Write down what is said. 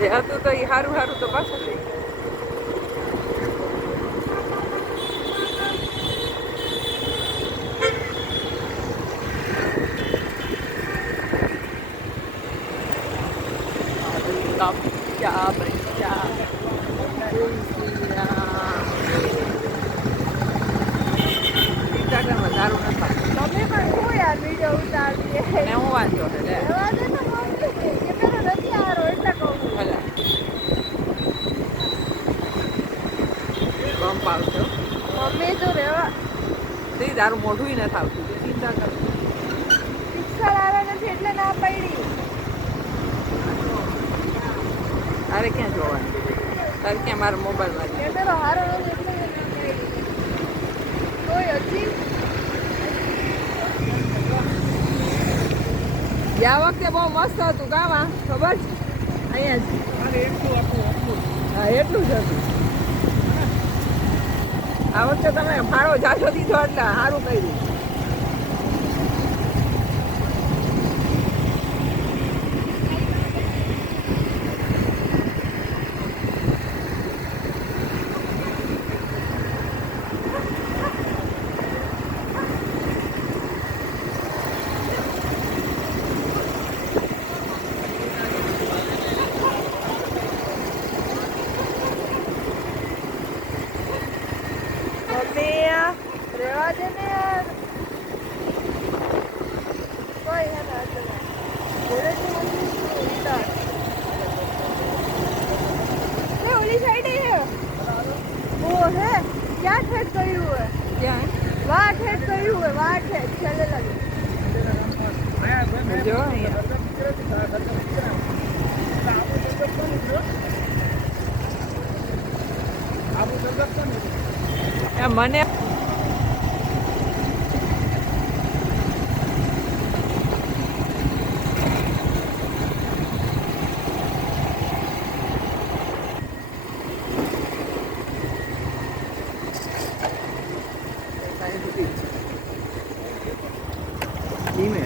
જે હતું તો એ સારું સારું તો પાછું થઈ ગયું. બચ્ચા બચ્ચા ઇન્સ્ટાગ્રામમાં સારું નથી. તમે પણ શું યાર વિડીયો ઉતારીએ અને હું વાંધો છે લે રહેવા દે તો મમ્મી કેમેરો નથી હારો એટલે કહું ભલા પંપ આવશે મમ્મી તો રહેવા તે તારું મોઢું નથી આવતું તું ચિંતા કર. પિક્સલ આવે નથી એટલે ના પડી. તારે ક્યાં જોવાનું તારે ક્યાં મારા મોબાઈલમાં કેમેરો હારો નથી એટલે ના પડી. કોઈ હજી ગયા વખતે બહુ મસ્ત હતું ગાવા ખબર છે અહીંયા જ હા એટલું જ હતું. આ વખતે તમે ફાળો જાજો દીધો એટલે સારું કર્યું. રહેવા દે ને યાર. કોઈ હે ના ओली साइड है वो है क्या ठेठ गई हुई है ક્યાં वहाँ ठेठ गई हुई है वहाँ ठेठ चलने लगे જો અહીંયા મને ધીમે